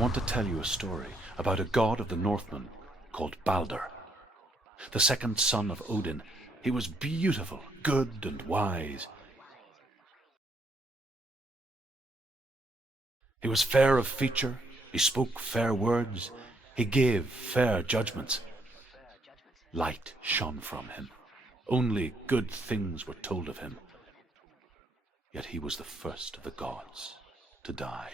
want to tell you a story about a god of the Northmen called Balder. The second son of Odin, he was beautiful, good and wise. He was fair of feature, he spoke fair words, he gave fair judgments. Light shone from him. Only good things were told of him. Yet he was the first of the gods to die.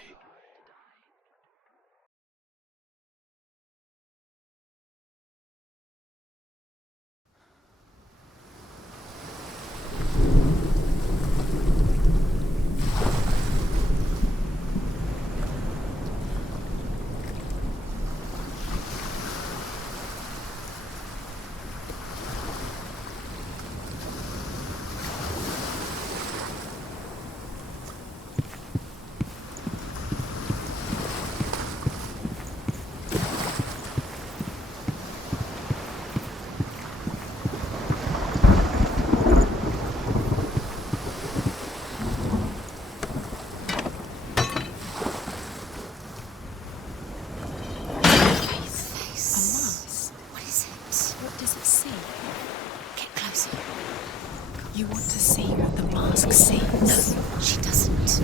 You want to see what the mask sees? No, she doesn't.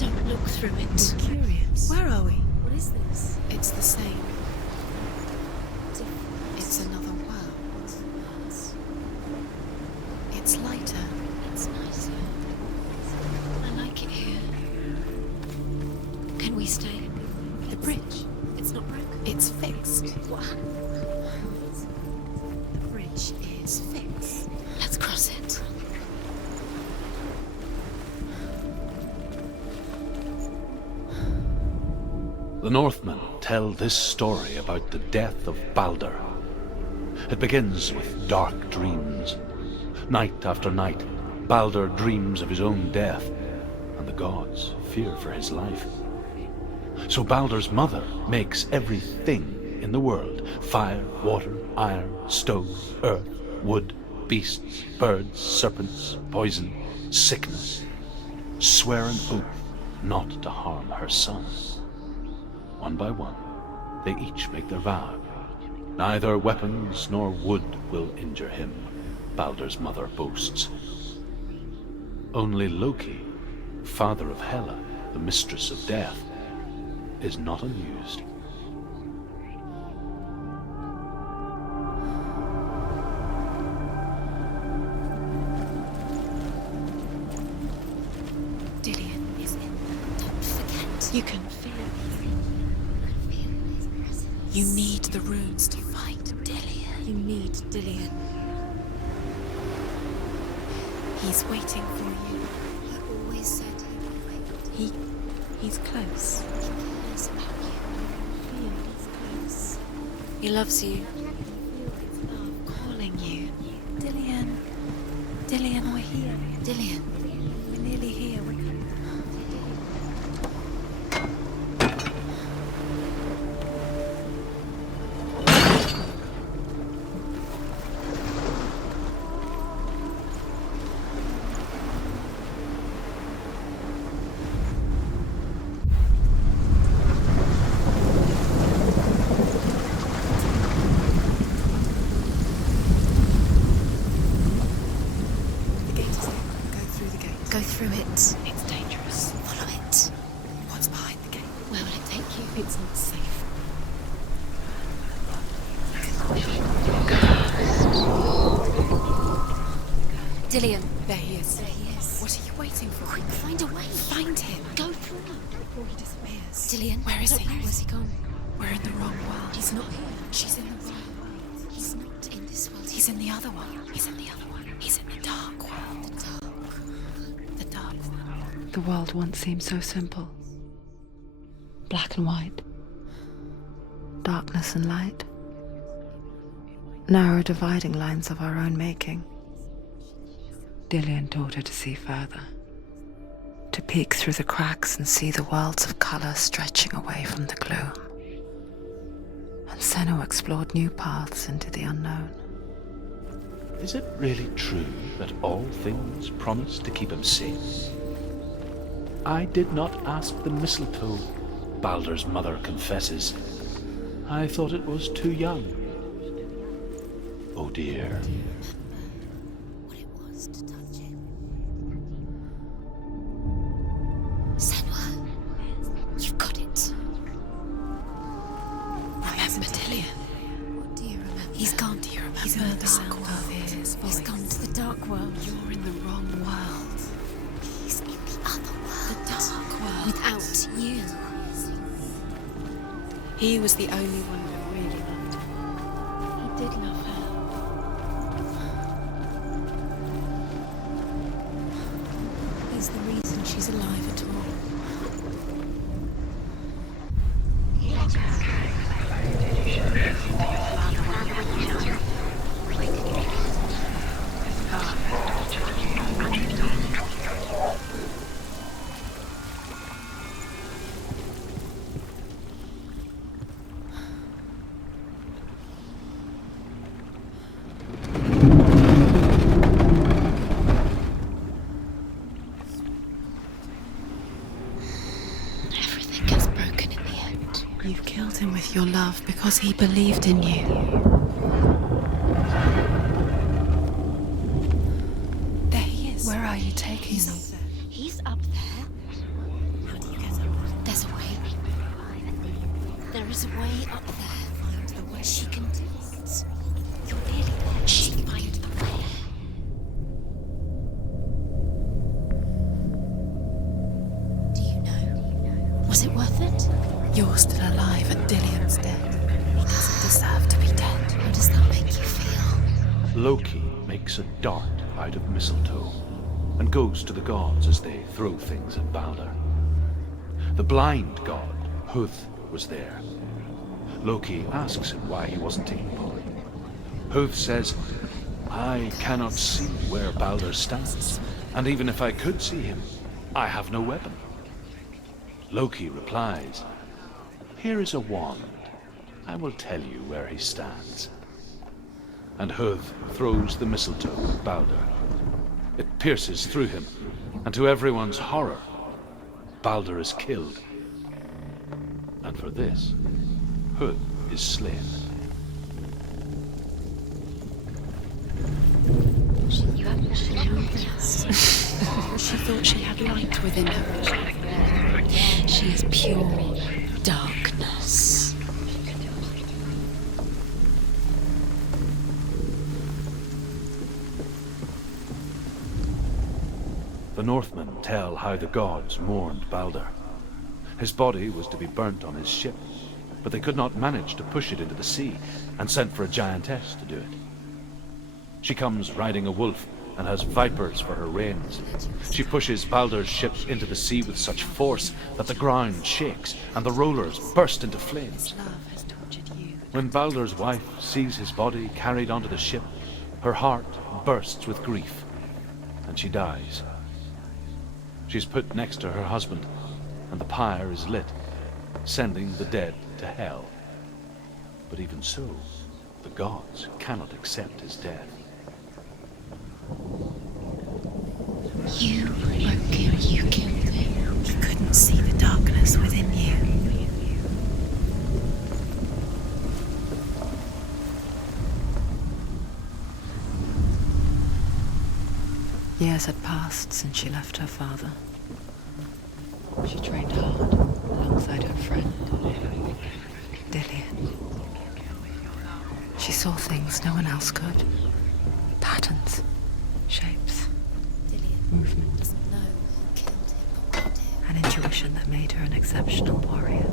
Don't look through it. I'm curious. Where are we? What is this? It's the same. Different. It's another world. It's lighter. It's nicer. I like it here. Can we stay? The bridge. It's not broken. It's fixed. What? The bridge is fixed. Let's cross it. The Northmen tell this story about the death of Balder. It begins with dark dreams. Night after night, Balder dreams of his own death, and the gods fear for his life. So Balder's mother makes everything in the world: fire, water, iron, stone, earth, wood, beasts, birds, serpents, poison, sickness, swear an oath not to harm her son. One by one, they each make their vow. Neither weapons nor wood will injure him, Balder's mother boasts. Only Loki, father of Hela, the mistress of death, is not amused. Dillian is in. Don't forget. You can feel it. You need the runes to fight Dillian. You need Dillian. He's waiting for you. He always said he would wait. He's close. He cares about you. He feels close. He loves you. Feel his love calling you. Dillian. Dillian, we're here. Dillian. We're nearly here. We're coming. The gate is there. Go through the gate. Go through it. It's dangerous. Follow it. What's behind the gate? Where will it take you? It's not safe. Dillian. There he is. There he is. What are you waiting for? Quick, find a way. Find him. Go through. Before he disappears. Dillian. Where is he? Where's he gone? We're in the wrong world. He's not here. She's in the wrong world. He's not in this world. He's in the other one. He's in the other one. He's in the dark world. the dark. The dark world. The world once seemed so simple. Black and white. Darkness and light. Narrow dividing lines of our own making. Dillian taught her to see further. To peek through the cracks and see the worlds of color stretching away from the gloom. And Senua explored new paths into the unknown. Is it really true that all things promise to keep him safe? I did not ask the mistletoe, Balder's mother confesses, I thought it was too young. Oh dear. What it was to touch him. Senua, you've got it. Remember Dillian. What do you remember? He's gone. Do you remember? He's in the dark world. He's gone to the dark world. You're in the wrong world. He's in the other world. The dark world. Without you. He was the only one who really loved her. He did love her. He's the reason she's alive at all. Everything gets broken in the end. You killed him with your love because he believed in you. There he is. Where are you taking me? He's up there. How do you get up there? There's a way. There is a way up there. Find the way. She can do it. You're nearly there. She can find the way. Do you know? Was it worth it? You're still alive and Dillian's dead. He doesn't deserve to be dead. How does that make you feel? Loki makes a dart out of mistletoe and goes to the gods as they throw things at Balder. The blind god, Huth, was there. Loki asks him why he wasn't taking part. Huth says, I cannot see where Balder stands, and even if I could see him, I have no weapon. Loki replies, here is a wand. I will tell you where he stands. And Huth throws the mistletoe at Balder. It pierces through him, and to everyone's horror, Balder is killed. And for this, Huth is slain. She knew this. She thought she had light within her. She is pure darkness. The Northmen tell how the gods mourned Balder. His body was to be burnt on his ship, but they could not manage to push it into the sea, and sent for a giantess to do it. She comes riding a wolf and has vipers for her reins. She pushes Balder's ship into the sea with such force that the ground shakes and the rollers burst into flames. Love has tortured you. When Balder's wife sees his body carried onto the ship, her heart bursts with grief, and she dies. She's put next to her husband, and the pyre is lit, sending the dead to hell. But even so, the gods cannot accept his death. You broke him. You killed him. He couldn't see the darkness within you. Years had passed since she left her father. She trained hard alongside her friend, Dillian. She saw things no one else could. Patterns, shapes, movement. Doesn't know who killed him, but we do. An intuition that made her an exceptional warrior.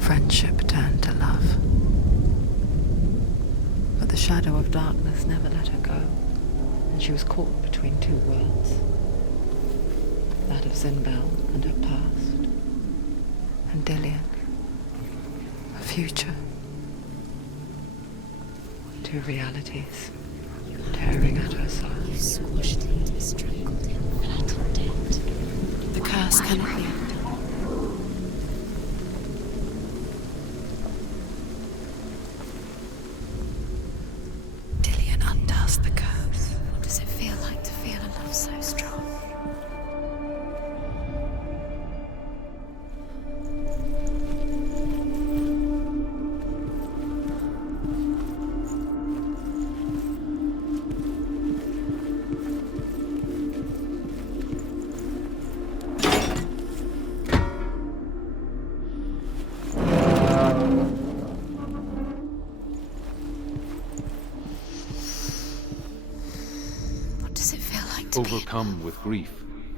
Friendship turned to love. But the shadow of darkness never let her go, and she was caught between two worlds. That of Zinbel and her past, and Dillian, her future. Two realities tearing at her soul. You squashed him, strangled him, flattened it. The curse cannot be undone. Dillian undoes the curse. What does it feel like to feel a love so strong? to be Overcome with grief,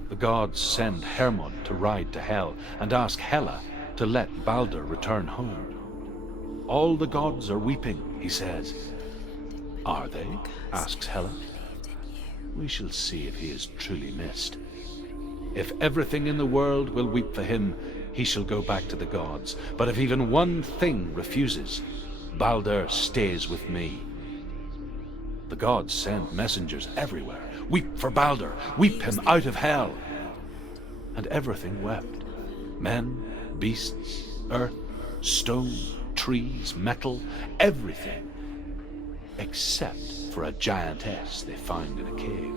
the gods send Hermod to ride to Hell and ask Hela to let Balder return home. All the gods are weeping, he says. Are they? Asks Hela. We shall see if he is truly missed. If everything in the world will weep for him, he shall go back to the gods. But if even one thing refuses, Balder stays with me. The gods send messengers everywhere. Weep for Balder, weep him out of Hell. And everything wept. Men, beasts, earth, stone, trees, metal, everything. Except for a giantess they found in a cave.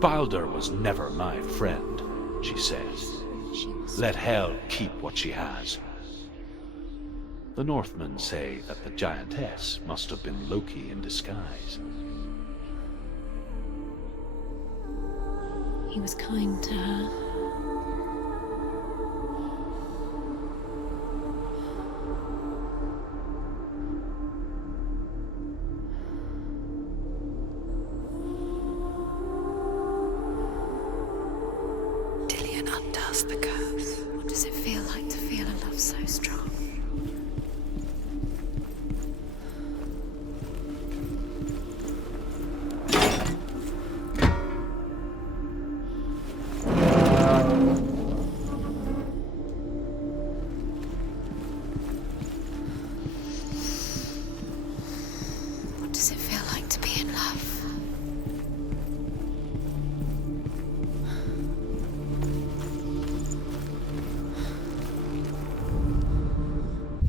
Balder was never my friend, she says. Let Hel keep what she has. The Northmen say that the giantess must have been Loki in disguise. He was kind to her. Dillion undoes the curse. What does it feel like to feel a love so strong? What does it feel like to be in love?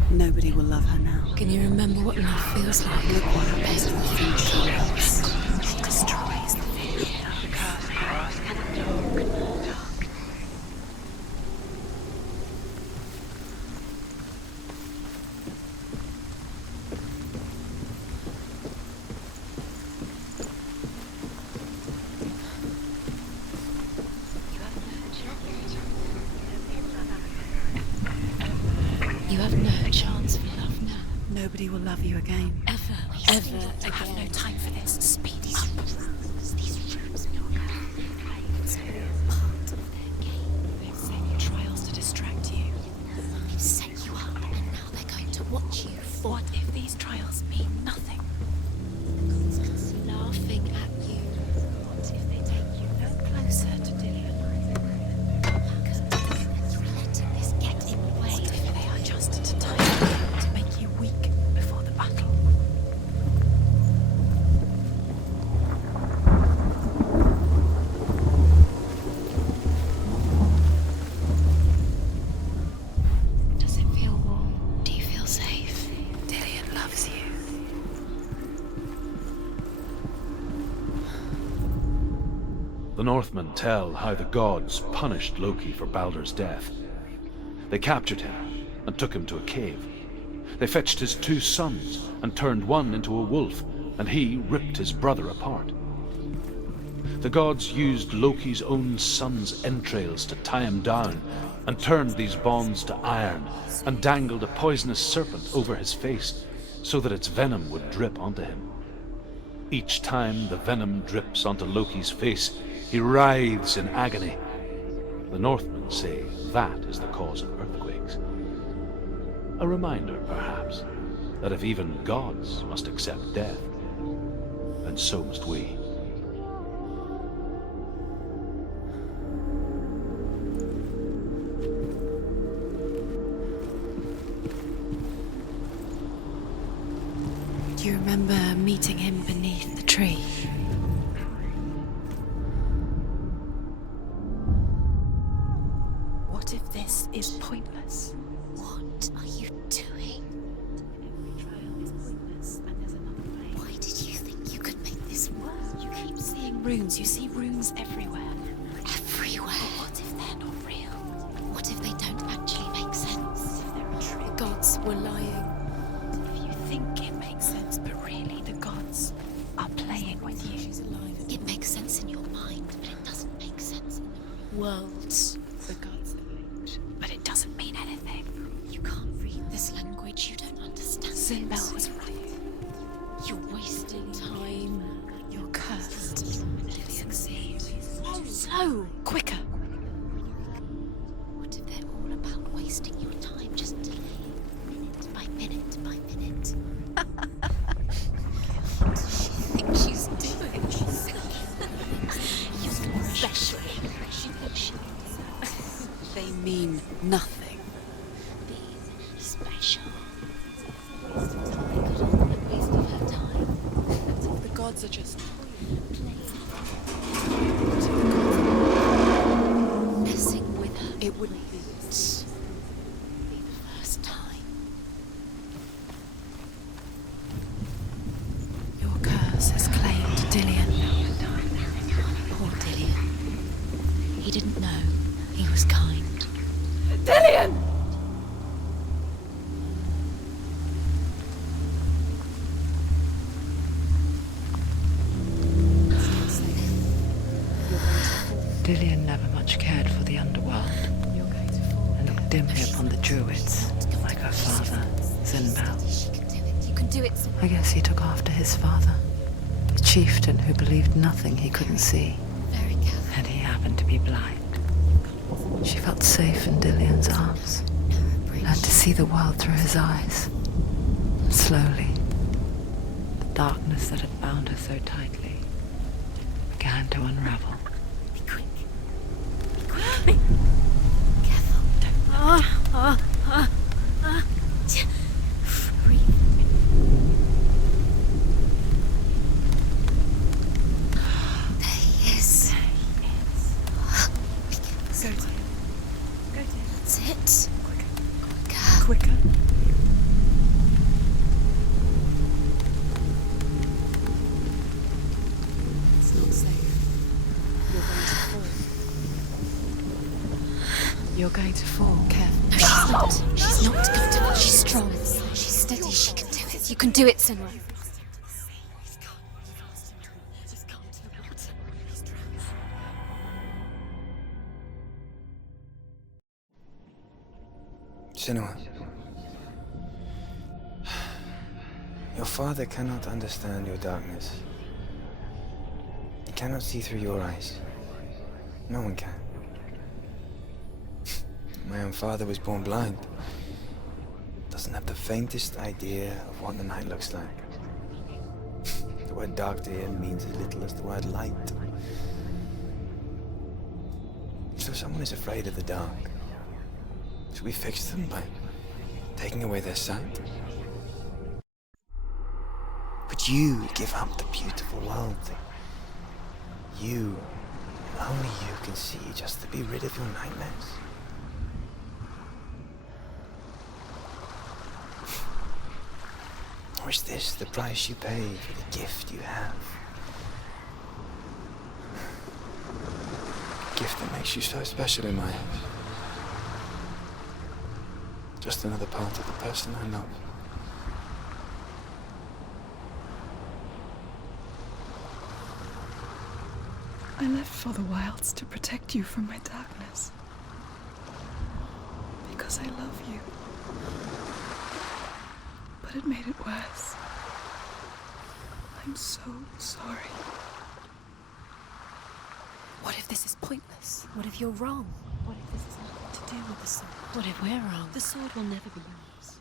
Nobody will love her now. Can you remember what love feels like? Look what happens to the thing she loves. It destroys the fear. You have no chance for love now. Nobody will love you again. Ever again. I have no time for this. Speed up. These rooms, it's all part of their game. They've set you trials to distract you. They've set you up, and now they're going to watch you fall. What if these trials mean nothing? Laughing at you. What if they take you no closer to Dillion? You're letting this get in the way. What if they are just to time you, to make you weak before the battle? Does it feel warm? Do you feel safe? Dillion loves you. The Northmen tell how the gods punished Loki for Balder's death. They captured him and took him to a cave. They fetched his 2 sons and turned one into a wolf, and he ripped his brother apart. The gods used Loki's own son's entrails to tie him down and turned these bonds to iron and dangled a poisonous serpent over his face so that its venom would drip onto him. Each time the venom drips onto Loki's face, he writhes in agony. The Northmen say that is the cause of earthquakes. A reminder, perhaps, that if even gods must accept death, then so must we. Do you remember meeting him beneath the tree? What if this is pointless? What are you doing? Every trial is pointless, and there's another way. Why did you think you could make this work? You keep seeing runes. You see runes everywhere. Everywhere. What if they're not real? What if they don't actually make sense? If they're a trick? The gods were lying. If you think it makes sense, but really the gods are playing with you. It makes sense in your mind, but it doesn't make sense in the worlds. The gods are but it doesn't mean anything. You can't read this language. You don't understand. Sinbel it. was right. You're wasting time. You're cursed. Dillion No! Quicker! What if they're all about wasting your time, just delaying minute by minute by minute? What does she think she's doing? You're special. She thinks she is. They mean nothing. Being special. It's a waste of time. A waste of her time. The gods are just Messing with her. It wouldn't be. Be the first time. Your curse has claimed Dillian. Poor Dillian. He didn't know. He was kind. Dillian! Dillian never much cared for the underworld and looked dimly upon the druids, like her father, Zinbal. She can do it. You can do it. I guess he took after his father, the chieftain who believed nothing he couldn't see, Very careful. and he happened to be blind. She felt safe in Dillian's arms, learned to see the world through his eyes. And slowly, the darkness that had bound her so tightly began to unravel. Be quick. Be quick. Careful. Breathe. There he is. Go to him. Go to him. That's it. Quicker. Quicker. Quicker. It's not safe. You're going to fall. Careful. No, she's not. She's not comfortable. She's strong. She's steady. She can do it. You can do it, Senua. Senua, your father cannot understand your darkness. He cannot see through your eyes. No one can. My own father was born blind. Doesn't have the faintest idea of what the night looks like. The word dark to him means as little as the word light. So someone is afraid of the dark. Should we fix them by taking away their sight? Would you give up the beautiful world that you, and only you can see, just to be rid of your nightmares? Or is this the price you pay for the gift you have? A gift that makes you so special in my eyes. Just another part of the person I love. I left for the wilds to protect you from my darkness. Because I love you. But it made it worse. I'm so sorry. What if this is pointless? What if you're wrong? What if this has nothing to do with the sword? What if we're wrong? The sword will never be yours.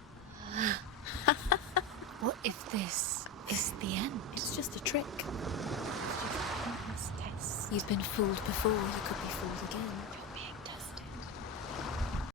What if this is the end? It's just a trick. It's just a pointless test. You've been fooled before. You could be fooled